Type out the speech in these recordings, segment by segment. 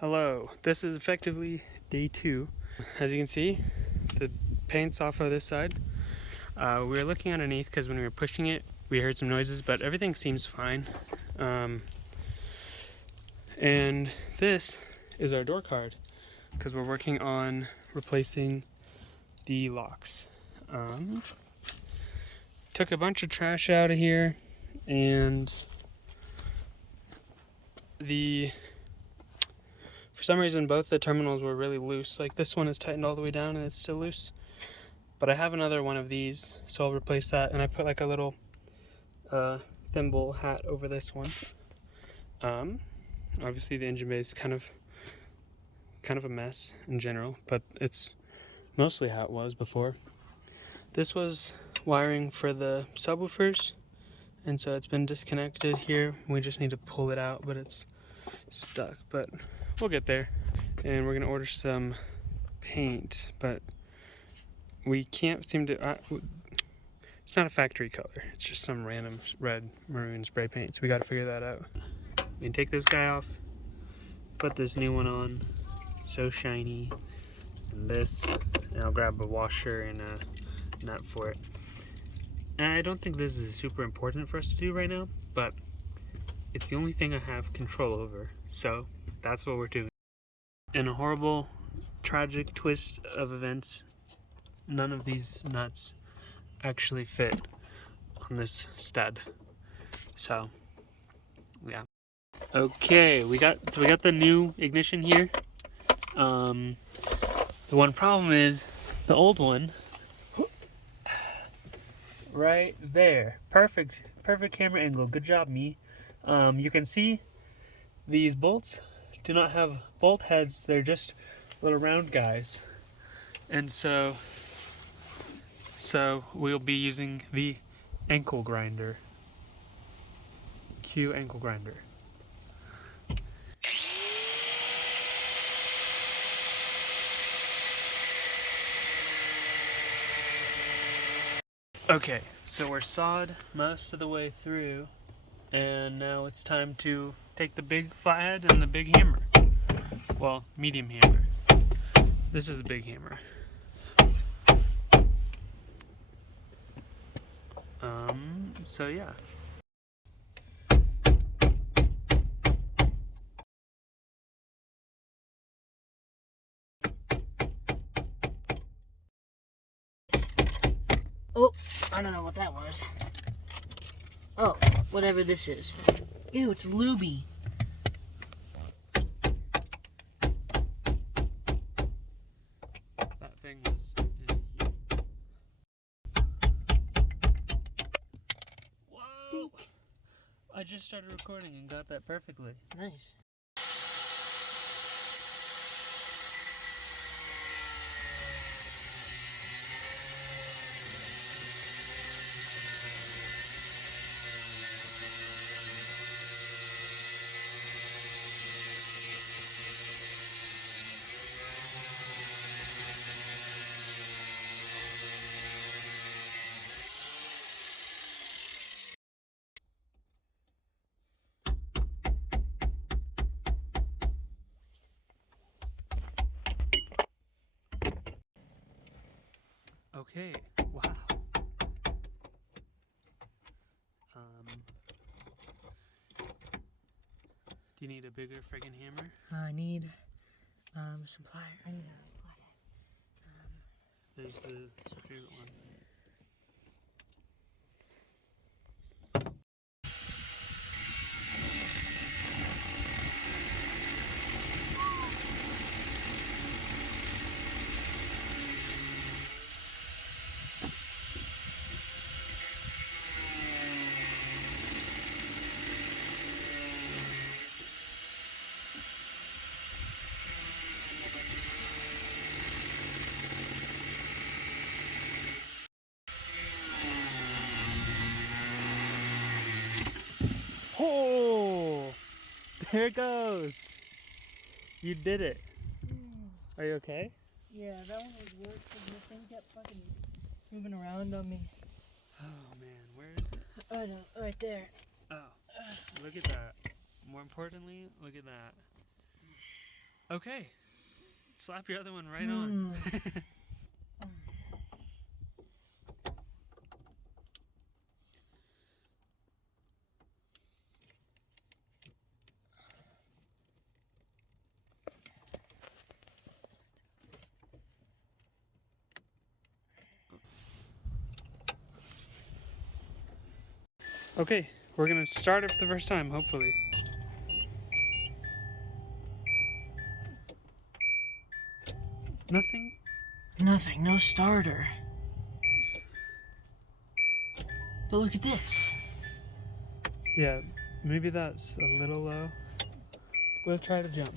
Hello, this is effectively day 2. As you can see, the paint's off of this side. We were looking underneath because when we were pushing it, we heard some noises, but everything seems fine. And this is our door card because we're working on replacing the locks. Took a bunch of trash out of here, and for some reason both the terminals were really loose. Like this one is tightened all the way down and it's still loose. But I have another one of these, so I'll replace that, and I put like a little thimble hat over this one. Obviously the engine bay is kind of a mess in general, but it's mostly how it was before. This was wiring for the subwoofers, and so it's been disconnected here. We just need to pull it out, but it's stuck, but we'll get there. And we're gonna order some paint, but we can't seem to it's not a factory color, it's just some random red maroon spray paint, so we got to figure that out. We can take this guy off, put this new one on, so shiny, and this, and I'll grab a washer and a nut for it. And I don't think this is super important for us to do right now, but it's the only thing I have control over, so that's what we're doing. In a horrible, tragic twist of events, none of these nuts actually fit on this stud, so yeah. Okay, we got the new ignition here. The one problem is the old one right there. Perfect camera angle. Good job, me. You can see these bolts do not have bolt heads. They're just little round guys, and so we'll be using the ankle grinder. Q ankle grinder. Okay, so we're sawed most of the way through, and now it's time to take the big flathead and the big hammer. Well, medium hammer. This is the big hammer. So yeah. Oh, I don't know what that was. Oh, whatever this is. Ew, it's looby. That thing was Whoa! I just started recording and got that perfectly. Nice. Okay, wow. Do you need a bigger friggin' hammer? I need some pliers. I need a flathead. There's the favorite one. Oh, there it goes. You did it. Are you okay? Yeah, that one was worse because the thing kept fucking moving around on me. Oh man, where is it? Oh no, right there. Oh, look at that. More importantly, look at that. Okay. Slap your other one right on. Okay, we're gonna start it for the first time, hopefully. Nothing? Nothing, no starter. But look at this. Yeah, maybe that's a little low. We'll try to jump.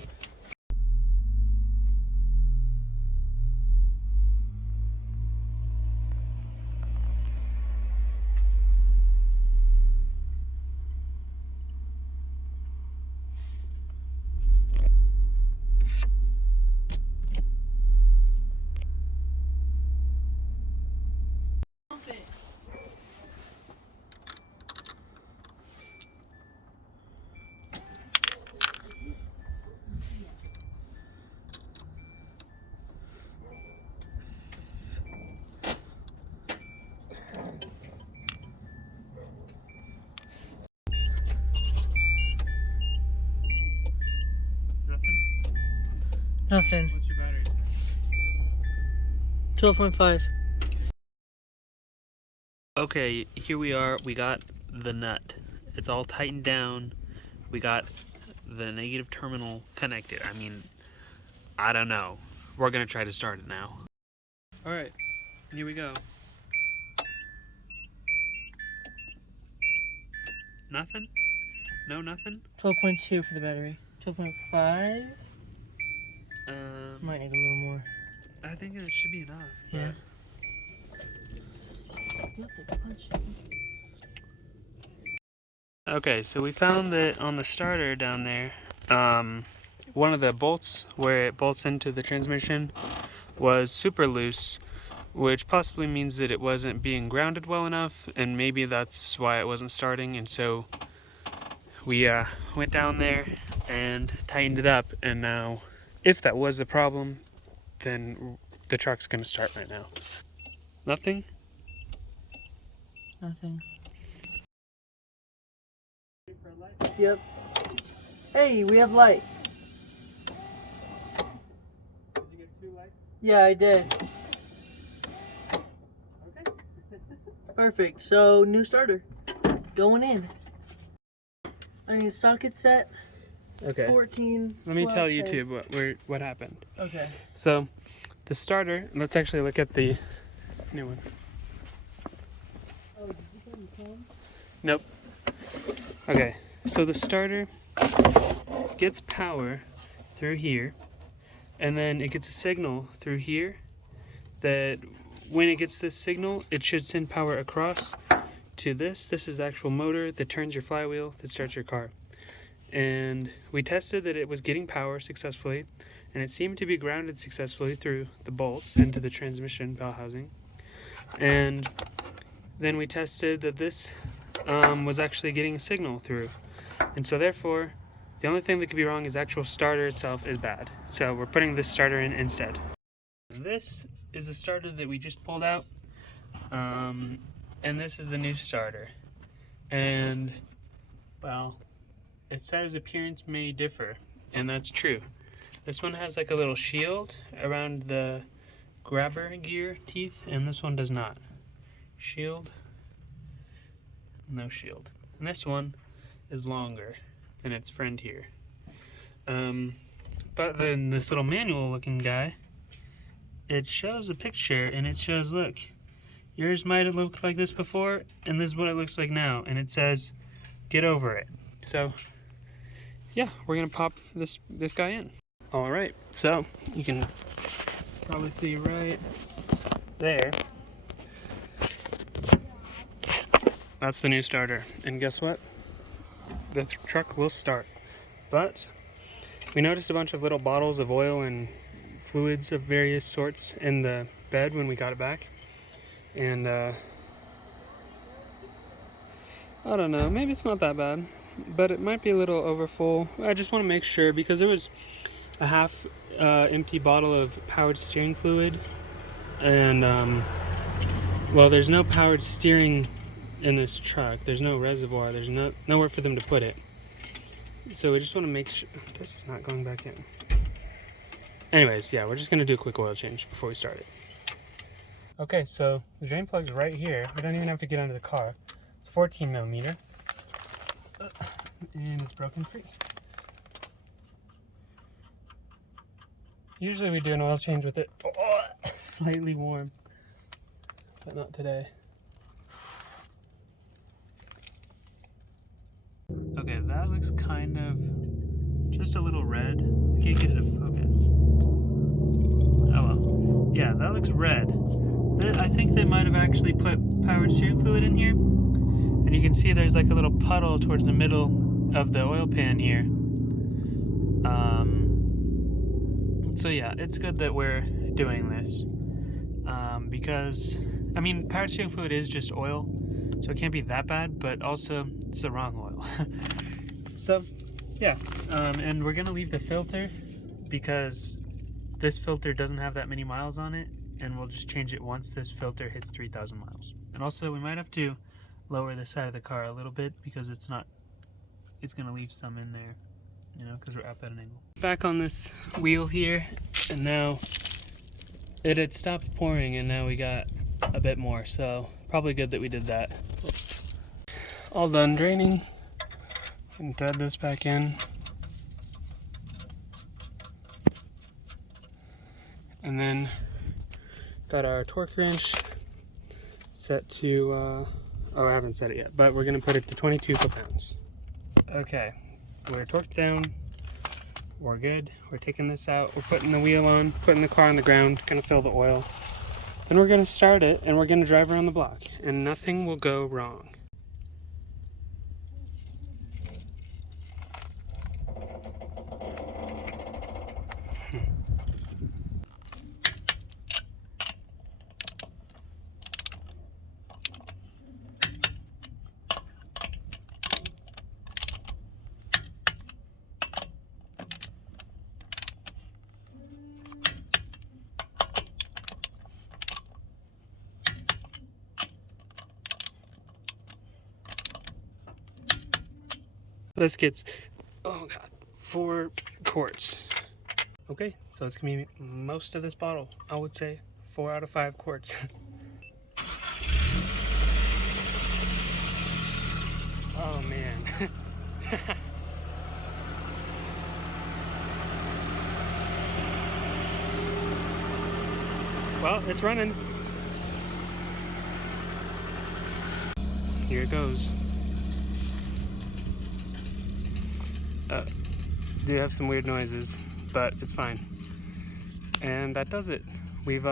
Nothing? Nothing. What's your battery say? 12.5. Okay, here we are. We got the nut. It's all tightened down. We got the negative terminal connected. I mean, I don't know. We're gonna try to start it now. Alright, here we go. Nothing? No, nothing? 12.2 for the battery. 12.5. Might need a little more. I think it should be enough. Yeah. Okay, so we found that on the starter down there, one of the bolts where it bolts into the transmission was super loose, which possibly means that it wasn't being grounded well enough, and maybe that's why it wasn't starting. And so we went down there and tightened it up, and now if that was the problem, then the truck's gonna start right now. Nothing? Nothing. Yep. Hey, we have light. Did you get 2 lights? Yeah, I did. Okay. Perfect. So, new starter. Going in. I need a socket set. Okay. 14. Let me 12, tell 10. YouTube what happened. Okay. So, the starter, let's actually look at the new one. Oh, did you put in the phone? Nope. Okay, so the starter gets power through here, and then it gets a signal through here that when it gets this signal, it should send power across to this. This is the actual motor that turns your flywheel that starts your car. And we tested that it was getting power successfully, and it seemed to be grounded successfully through the bolts into the transmission bell housing. And then we tested that this was actually getting a signal through. And so therefore, the only thing that could be wrong is the actual starter itself is bad. So we're putting this starter in instead. This is the starter that we just pulled out. And this is the new starter. And, well, it says appearance may differ, and that's true. This one has like a little shield around the grabber gear teeth, and this one does not. Shield, no shield. And this one is longer than its friend here. But then this little manual looking guy, it shows a picture, and it shows, look, yours might have looked like this before, and this is what it looks like now, and it says, get over it. So, yeah, we're gonna pop this guy in. All right, so you can probably see right there. That's the new starter, and guess what? The truck will start. But we noticed a bunch of little bottles of oil and fluids of various sorts in the bed when we got it back, and I don't know, maybe it's not that bad, but it might be a little overfull. I just want to make sure, because there was a half empty bottle of powered steering fluid, and well, there's no powered steering in this truck. There's no reservoir. There's nowhere for them to put it. So we just want to make sure this is not going back in. Anyways, yeah, we're just gonna do a quick oil change before we start it. Okay, so the drain plug's right here. We don't even have to get under the car. It's 14 millimeter, and it's broken free. Usually we do an oil change with it slightly warm, but not today. Okay, that looks kind of just a little red. I can't get it to focus. Oh well. Yeah, that looks red. I think they might have actually put powered steering fluid in here. And you can see there's like a little puddle towards the middle of the oil pan here. So yeah, it's good that we're doing this. Because, I mean, powered steering fluid is just oil, so it can't be that bad, but also it's the wrong oil. So yeah, and we're gonna leave the filter because this filter doesn't have that many miles on it, and we'll just change it once this filter hits 3,000 miles. And also we might have to lower the side of the car a little bit because it's gonna leave some in there, you know, because we're up at an angle. Back on this wheel here, and now it had stopped pouring and now we got a bit more, so probably good that we did that. Oops. All done draining. And thread this back in. And then got our torque wrench set to, oh, I haven't set it yet, but we're gonna put it to 22 foot-pounds. Okay, we're torqued down. We're good. We're taking this out. We're putting the wheel on, putting the car on the ground, gonna fill the oil. Then we're gonna start it and we're gonna drive around the block and nothing will go wrong. This gets, oh god, 4 quarts. Okay, so it's gonna be most of this bottle. I would say 4 out of 5 quarts. Oh man. Well, it's running. Here it goes. Do have some weird noises, but it's fine. And that does it. We've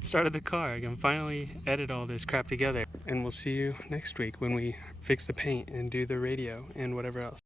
started the car. I can finally edit all this crap together. And we'll see you next week when we fix the paint and do the radio and whatever else.